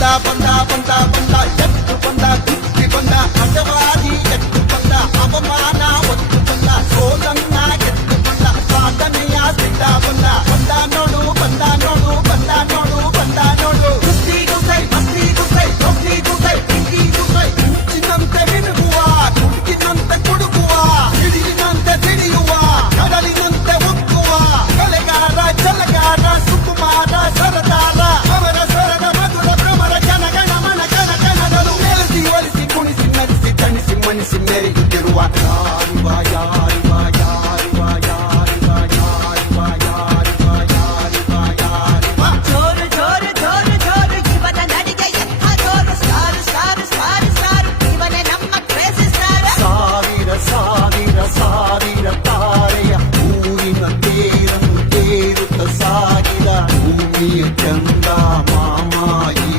ಬಂದ ಎತ್ತು ಬಂದ ಕುಸ್ತಿ ಬಂದ ಅಜವಾದಿ ಎತ್ತು ಬಂದ ಅವಮಾನ ಒತ್ತು ಬಂದ ಸೋಲನ್ನ ಎತ್ತು ಬಂದ ಸಾಧನೆಯ ಸಿದ್ಧ ಬಂದ